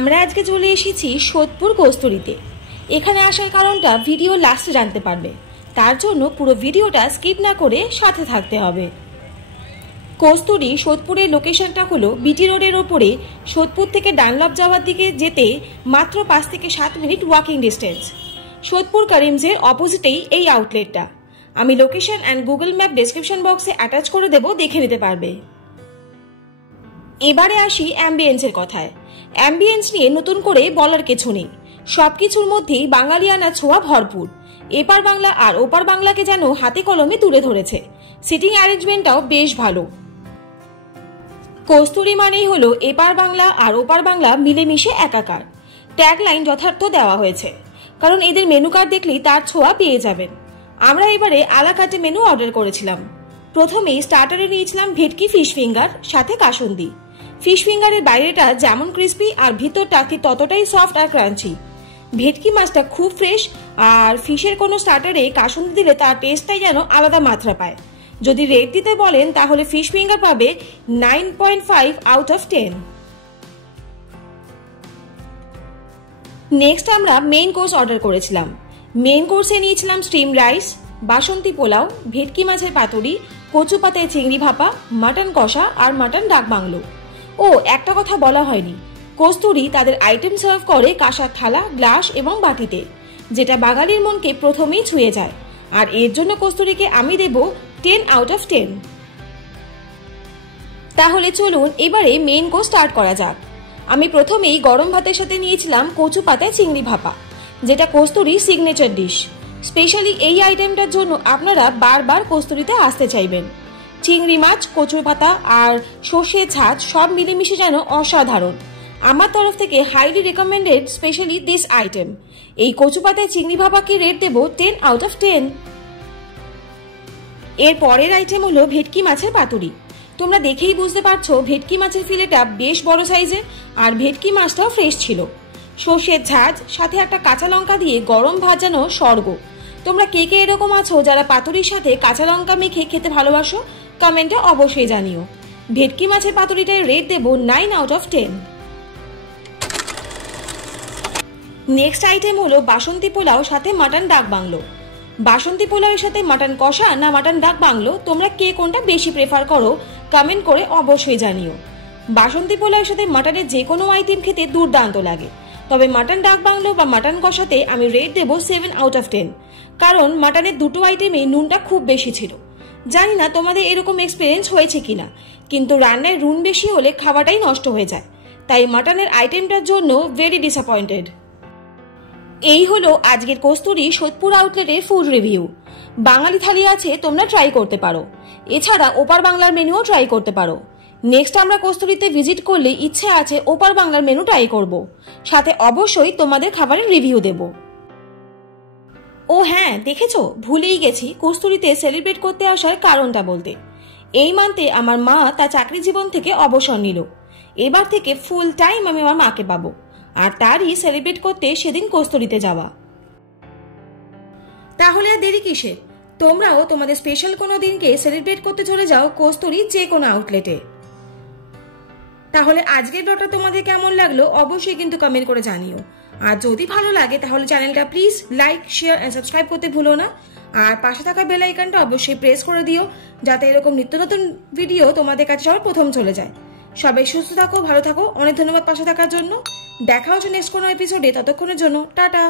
আমরা আজকে চলে এসেছি সোদপুর কস্তুরীতে। এখানে আসার কারণটা ভিডিও লাস্টে জানতে পারবে, তার জন্য পুরো ভিডিওটা স্কিপ না করে সাথে থাকতে হবে। কস্তুরী সোদপুরের লোকেশনটা হলো বিটি রোডের ওপরে সোদপুর থেকে ডানলপ যাওয়ার দিকে যেতে মাত্র 5 থেকে 7 মিনিট ওয়াকিং ডিস্টেন্স। সোদপুর কারিমসের অপোজিটেই এই আউটলেটটা। আমি location and Google map description বক্সে অ্যাটাচ করে দেব, দেখে নিতে পারবে। এবারে আসি অ্যাম্বিয়েন্সের কথায়। অ্যাম্বিয়েন্স নিয়ে নতুন করে বলার কিছু নেই, সবকিছুর মধ্যেই বাঙালিয়ানা ছোঁয়া ভরপুর। এপার বাংলা আর ওপার বাংলাকে যেন হাতে কলমে তুলে ধরেছে। সিটিং অ্যারেঞ্জমেন্টটাও বেশ ভালো। কস্তুরী মানেই হলো এপার বাংলা আর ওপার বাংলা মিলেমিশে একাকার। ট্যাগলাইন যথার্থ দেওয়া হয়েছে, কারণ এদের মেনু কার্ড দেখলেই তার ছোঁয়া পেয়ে যাবেন। আমরা এবারে আলাকাটে মেনু অর্ডার করেছিলাম। প্রথমেই স্টার্টারে নিয়েছিলাম ভেটকি ফিশ ফিঙ্গার সাথে কাসুন্দি। ফিশ ফিঙ্গারের বাইরেটা যেমন ক্রিস্পি আর ভিতরটা ঠিক ততটাই সফট আর ক্রাঞ্চি। ভেটকি মাছটা খুব ফ্রেশ, আর ফিশের কোনো স্টার্টারে কাসুন্দি দিলে তার টেস্টটাই যেন আলাদা মাত্রা পায়। যদি রেট দিতে বলেন তাহলে ফিশ ফিঙ্গার পাবে 9.5 আউট অফ 10। নেক্সট আমরা মেইন কোর্স অর্ডার করেছিলাম। মেইন কোর্সে নিয়েছিলাম স্টিম রাইস, বাসন্তী পোলাও, ভেটকি মাছের পাতুরি, কচু পাতায় চিংড়ি ভাপা, মাটন কষা আর মাটন ডাক বাংলো। ও একটা কথা বলা হয়নি, কস্তুরী তাদের আইটেম সার্ভ করে কাঁসার থালা, গ্লাস এবং বাটিতে, যেটা বাঙালির মনকে প্রথমেই ছুঁয়ে যায়। আর এর জন্য কস্তুরীকে আমি দেব 10 আউট অফ 10। তাহলে চলুন এবারে মেইন কোর্স স্টার্ট করা যাক। আমি প্রথমেই গরম ভাতের সাথে নিয়েছিলাম কচু পাতায় চিংড়ি ভাপা, যেটা কস্তুরী সিগনেচার ডিশ। স্পেশালি এই আইটেমটার জন্য আপনারা বারবার কস্তুরীতে আসতে চাইবেন। চিংড়ি মাছ, কচুর পাতা আর সর্ষে ছাঁচ সব মিলেমিশে যেন অসাধারণ। আমার তরফ থেকে highly recommended specially this item. এই কচু পাতায় চিংড়ি ভাপাকে রেট দেব 10 আউট অফ 10। এর পরের আইটেম হলো ভেটকি মাছের পাতুরি। তোমরা দেখেই বুঝতে পারছো ভেটকি মাছের ফিলেটা বেশ বড় সাইজের, আর ভেটকি মাছটাও ফ্রেশ ছিল। সর্ষের ঝাঁজ সাথে একটা কাঁচা লঙ্কা দিয়ে গরম ভাজানো স্বর্গ। তোমরা কে কে এরকম আছো যারা পাতুরির সাথে কাঁচা লঙ্কা মেখে খেতে ভালোবাসো, কমেন্টে অবশ্যই জানিও। ভেটকি মাছের পাতুরিটায় রেট দেব 9 আউট অফ 10। নেক্সট আইটেম হলো বাসন্তী পোলাও সাথে মাটন ডাক বাংলো। বাসন্তী পোলাওয়ের সাথে মাটন কষা না মাটন ডাক বাংলো, তোমরা কে কোনটা বেশি প্রেফার করো কমেন্ট করে অবশ্যই জানিও। বাসন্তী পোলাওয়ের সাথে মাটনের যে কোনো আইটেম খেতে দুর্দান্ত লাগে, তবে মাটন ডাক বাংলো বা মাটন কষাতে আমি রেট দেব 7 আউট অফ 10, কারণ মাটনের দুটো আইটেমে নুনটা খুব বেশি ছিল। জানি না তোমাদের এরকম এক্সপিরিয়েন্স হয়েছে কিনা, কিন্তু রান্নায় নুন বেশি হলে খাওয়াটাই নষ্ট হয়ে যায়। তাই মাটনের আইটেমটার জন্য ভেরি ডিসঅ্যাপয়েন্টেড। এই হলো আজকের কস্তুরী সোদপুর আউটলেটের ফুড রিভিউ। বাঙালি থালি আছে, তোমরা ট্রাই করতে পারো। এছাড়া ওপার বাংলার মেনুও ট্রাই করতে পারো। নেক্সট আমরা কস্তুরীতে ভিজিট করলে ইচ্ছে আছে ওপার বাংলার মেনু ট্রাই করব, সাথে অবশ্যই তোমাদের খাবারের রিভিউ দেব। ও হ্যাঁ, দেখেছো, ভুলেই গেছি কস্তুরীতে সেলিব্রেট করতে আসার কারণটা বলতে। এই মান্থে আমার মা তার চাকরি জীবন থেকে অবসর নিল। এবার থেকে ফুল টাইম আমি আমার মাকে পাবো, আর তারই সেলিব্রেট করতে সেদিন কস্তুরীতে যাওয়া। তাহলে আর দেরি কিসের, তোমরাও তোমাদের স্পেশাল কোনো দিনকে সেলিব্রেট করতে চলে যাও কস্তুরীর যে কোনো আউটলেটে। তাহলে আজকের ব্লগটা তোমাদের কেমন লাগলো অবশ্যই কিন্তু কমেন্ট করে জানিও। আর যদি ভালো লাগে তাহলে চ্যানেলটা please like, share and subscribe করতে ভুলো না। আর পাশে থাকা বেল আইকনটা অবশ্যই প্রেস করে দিও, যাতে এরকম নিত্য নতুন ভিডিও তোমাদের কাছে সবার প্রথম চলে যায়। সবাই সুস্থ থাকো, ভালো থাকো। অনেক ধন্যবাদ পাশে থাকার জন্য। দেখা হচ্ছে নেক্সট কোনো এপিসোডে, ততক্ষণের জন্য টাটা।